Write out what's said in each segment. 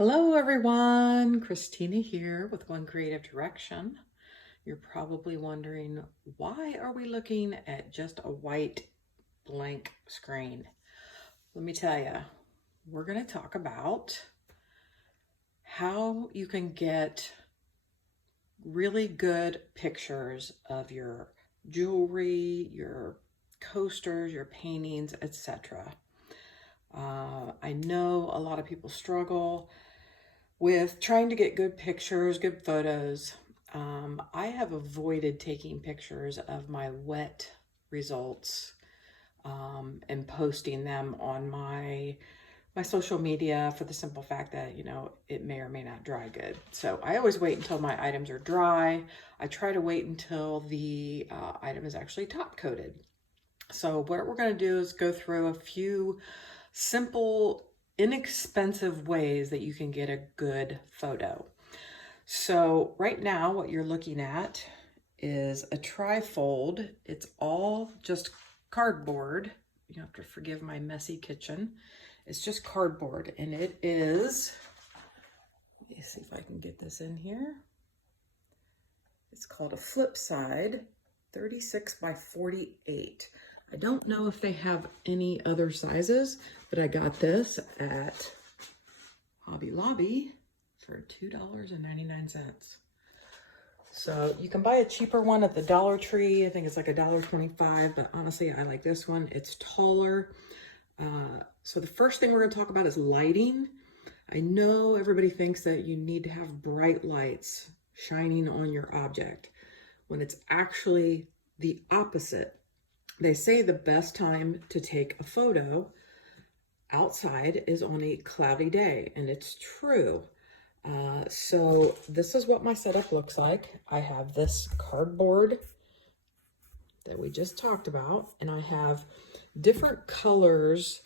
Hello everyone, Christina here with One Creative Direction. You're probably wondering, why are we looking at just a white blank screen? Let me tell you, we're going to talk about how you can get really good pictures of your jewelry, your coasters, your paintings, etc. I know a lot of people struggle with trying to get good pictures, good photos. I have avoided taking pictures of my wet results and posting them on my social media for the simple fact that, it may or may not dry good. So I always wait until my items are dry. I try to wait until the item is actually top coated. So what we're going to do is go through a few simple, inexpensive ways that you can get a good photo. So right now what you're looking at is a trifold. It's all just cardboard. You have to forgive my messy kitchen. It's just cardboard, and it is, let me see if I can get this in here. It's called a Flipside 36 by 48. I don't know if they have any other sizes, but I got this at Hobby Lobby for $2.99. So you can buy a cheaper one at the Dollar Tree. I think it's like $1.25, but honestly, I like this one. It's taller. So the first thing we're going to talk about is lighting. I know everybody thinks that you need to have bright lights shining on your object when it's actually the opposite. They say the best time to take a photo outside is on a cloudy day, and it's true. So this is what my setup looks like. I have this cardboard that we just talked about, and I have different colors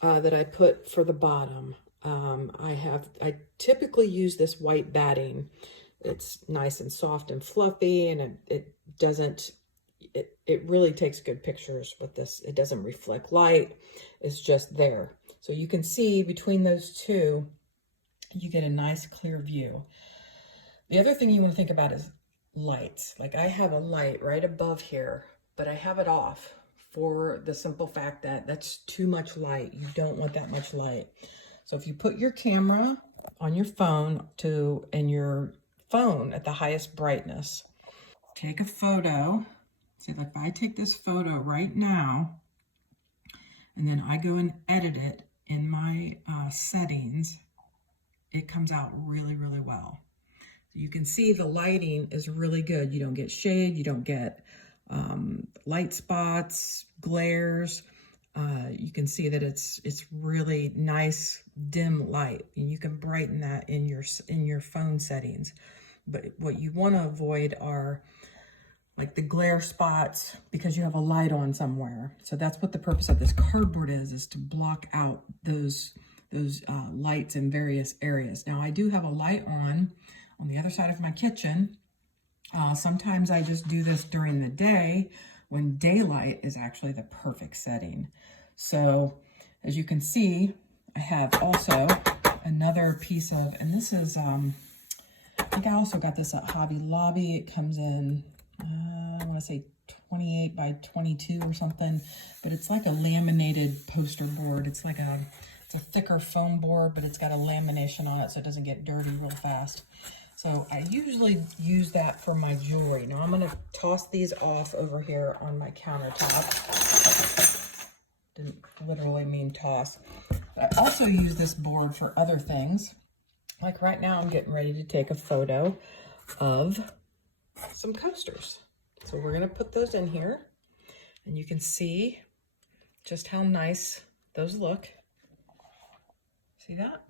that I put for the bottom. I typically use this white batting. It's nice and soft and fluffy, and it really takes good pictures with this. It doesn't reflect light. It's just there. So you can see between those two, you get a nice clear view. The other thing you want to think about is lights. Like I have a light right above here, but I have it off for the simple fact that that's too much light. You don't want that much light. So if you put your camera on your phone and your phone at the highest brightness, take a photo. See, like if I take this photo right now, and then I go and edit it in my settings, it comes out really, really well. You can see the lighting is really good. You don't get shade, you don't get light spots, glares. You can see that it's really nice dim light, and you can brighten that in your phone settings. But what you want to avoid are like the glare spots because you have a light on somewhere. So that's what the purpose of this cardboard is to block out those lights in various areas. Now I do have a light on the other side of my kitchen. Sometimes I just do this during the day when daylight is actually the perfect setting. So as you can see, I have also another piece of, and this is, I think I also got this at Hobby Lobby. It comes in, I want to say 28 by 22 or something, but it's like a laminated poster board. It's a thicker foam board, but it's got a lamination on it so it doesn't get dirty real fast. So I usually use that for my jewelry. Now I'm going to toss these off over here on my countertop. Didn't literally mean toss. I also use this board for other things. Like right now I'm getting ready to take a photo of some coasters. So we're going to put those in here, and you can see just how nice those look. See that?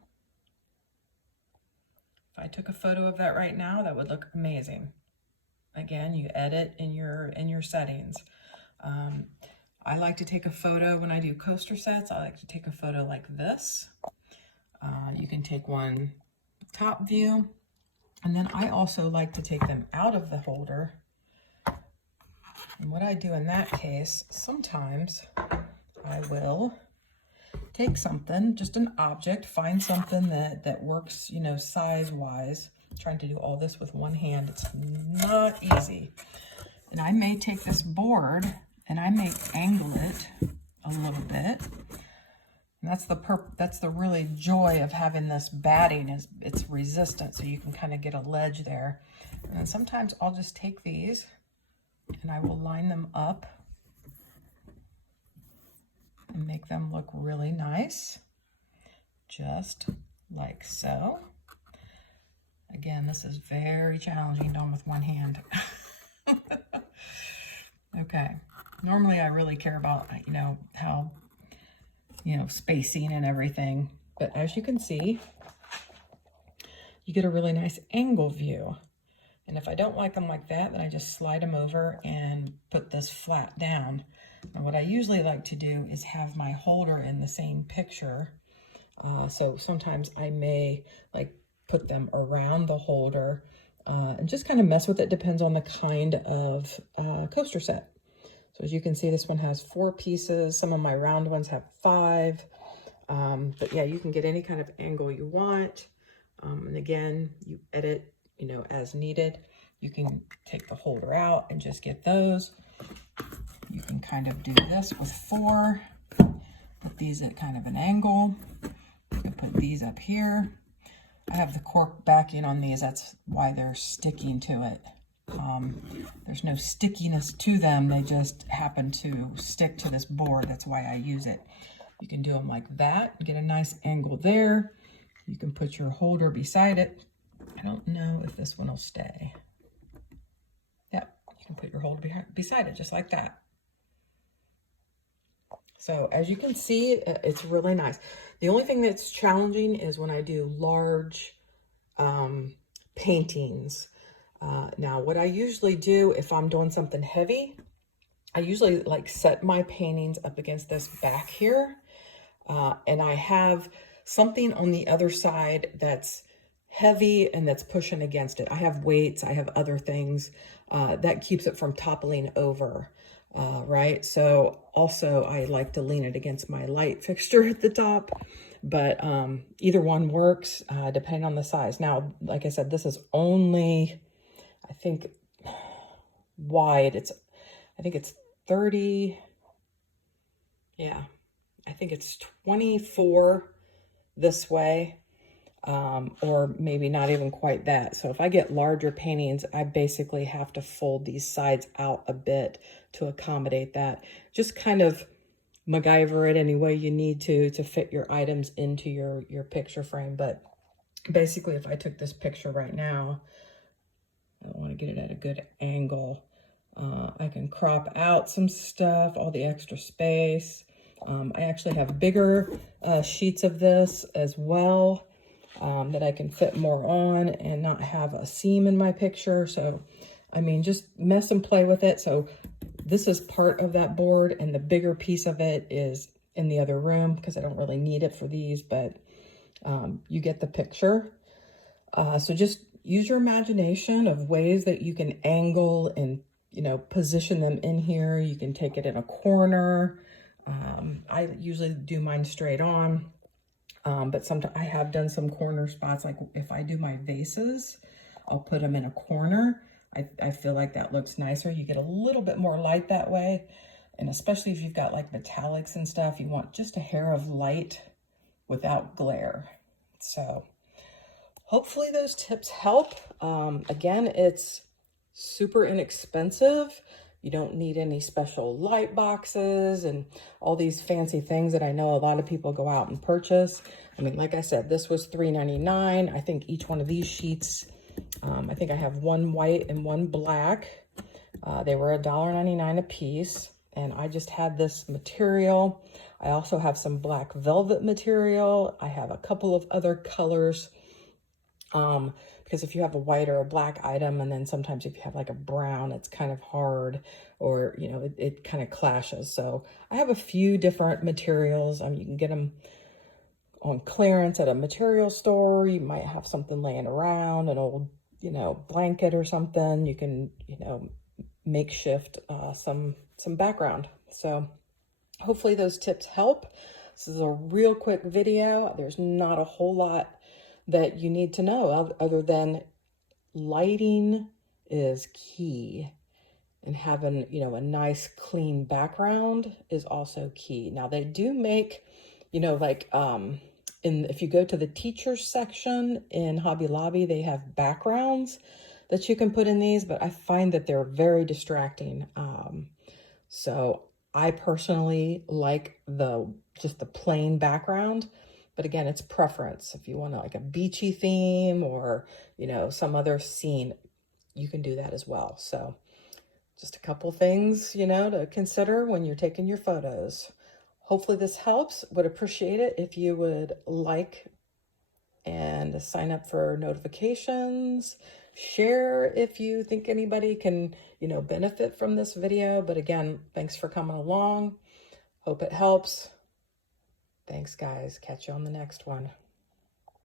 If I took a photo of that right now, that would look amazing. Again, you edit in your settings. I like to take a photo when I do coaster sets. I like to take a photo like this. You can take one top view, and then I also like to take them out of the holder. And what I do in that case, sometimes I will take something, just an object, find something that works, you know, size-wise. Trying to do all this with one hand, it's not easy. And I may take this board and I may angle it a little bit. And that's the really joy of having this batting, is it's resistant, so you can kind of get a ledge there. And then sometimes I'll just take these and I will line them up and make them look really nice, just like so. Again, this is very challenging done with one hand. Okay, normally I really care about, you know, how, you know, spacing and everything, but as you can see, you get a really nice angle view. And if I don't like them like that, then I just slide them over and put this flat down. And what I usually like to do is have my holder in the same picture. So sometimes I may like put them around the holder and just kind of mess with it. Depends on the kind of coaster set. So as you can see, this one has 4 pieces. Some of my round ones have 5. But yeah, you can get any kind of angle you want. And again, you edit, you know, as needed. You can take the holder out and just get those. You can kind of do this with 4. Put these at kind of an angle. You can put these up here. I have the cork backing on these. That's why they're sticking to it. There's no stickiness to them. They just happen to stick to this board. That's why I use it. You can do them like that. Get a nice angle there. You can put your holder beside it. I don't know if this one will stay. Yep, you can put your holder beside it just like that. So as you can see, it's really nice. The only thing that's challenging is when I do large paintings. Now, what I usually do if I'm doing something heavy, I usually like set my paintings up against this back here. And I have something on the other side that's heavy and that's pushing against it. I have weights, I have other things that keeps it from toppling over. Right? So also I like to lean it against my light fixture at the top, but either one works depending on the size. Now, like I said, this is only, I think, wide. I think it's 30. Yeah, I think it's 24 this way. Or maybe not even quite that. So if I get larger paintings, I basically have to fold these sides out a bit to accommodate that. Just kind of MacGyver it any way you need to fit your items into your picture frame. But basically, if I took this picture right now, I want to get it at a good angle. I can crop out some stuff, all the extra space. I actually have bigger sheets of this as well. That I can fit more on and not have a seam in my picture. So, I mean, just mess and play with it. So this is part of that board, and the bigger piece of it is in the other room because I don't really need it for these, but you get the picture. So just use your imagination of ways that you can angle and, you know, position them in here. You can take it in a corner. I usually do mine straight on. But sometimes I have done some corner spots. Like if I do my vases, I'll put them in a corner. I feel like that looks nicer. You get a little bit more light that way. And especially if you've got like metallics and stuff, you want just a hair of light without glare. So hopefully those tips help. Again, it's super inexpensive. You don't need any special light boxes and all these fancy things that I know a lot of people go out and purchase. I mean, like I said, this was $3.99. I think each one of these sheets, I think I have one white and one black. They were $1.99 a piece. And I just had this material. I also have some black velvet material. I have a couple of other colors. Because if you have a white or a black item, and then sometimes if you have like a brown, it's kind of hard, or, you know, it kind of clashes. So I have a few different materials. You can get them on clearance at a material store. You might have something laying around, an old, you know, blanket or something. You can, you know, makeshift some background. So hopefully those tips help. This is a real quick video. There's not a whole lot that you need to know other than lighting is key, and having, you know, a nice clean background is also key. Now they do make, you know, like if you go to the teachers section in Hobby Lobby, they have backgrounds that you can put in these, but I find that they're very distracting. So I personally like just the plain background, but again, it's preference. If you want like a beachy theme or, you know, some other scene, you can do that as well. So just a couple things, you know, to consider when you're taking your photos. Hopefully this helps. Would appreciate it if you would like and sign up for notifications. Share if you think anybody can, you know, benefit from this video. But again, thanks for coming along. Hope it helps. Thanks, guys. Catch you on the next one.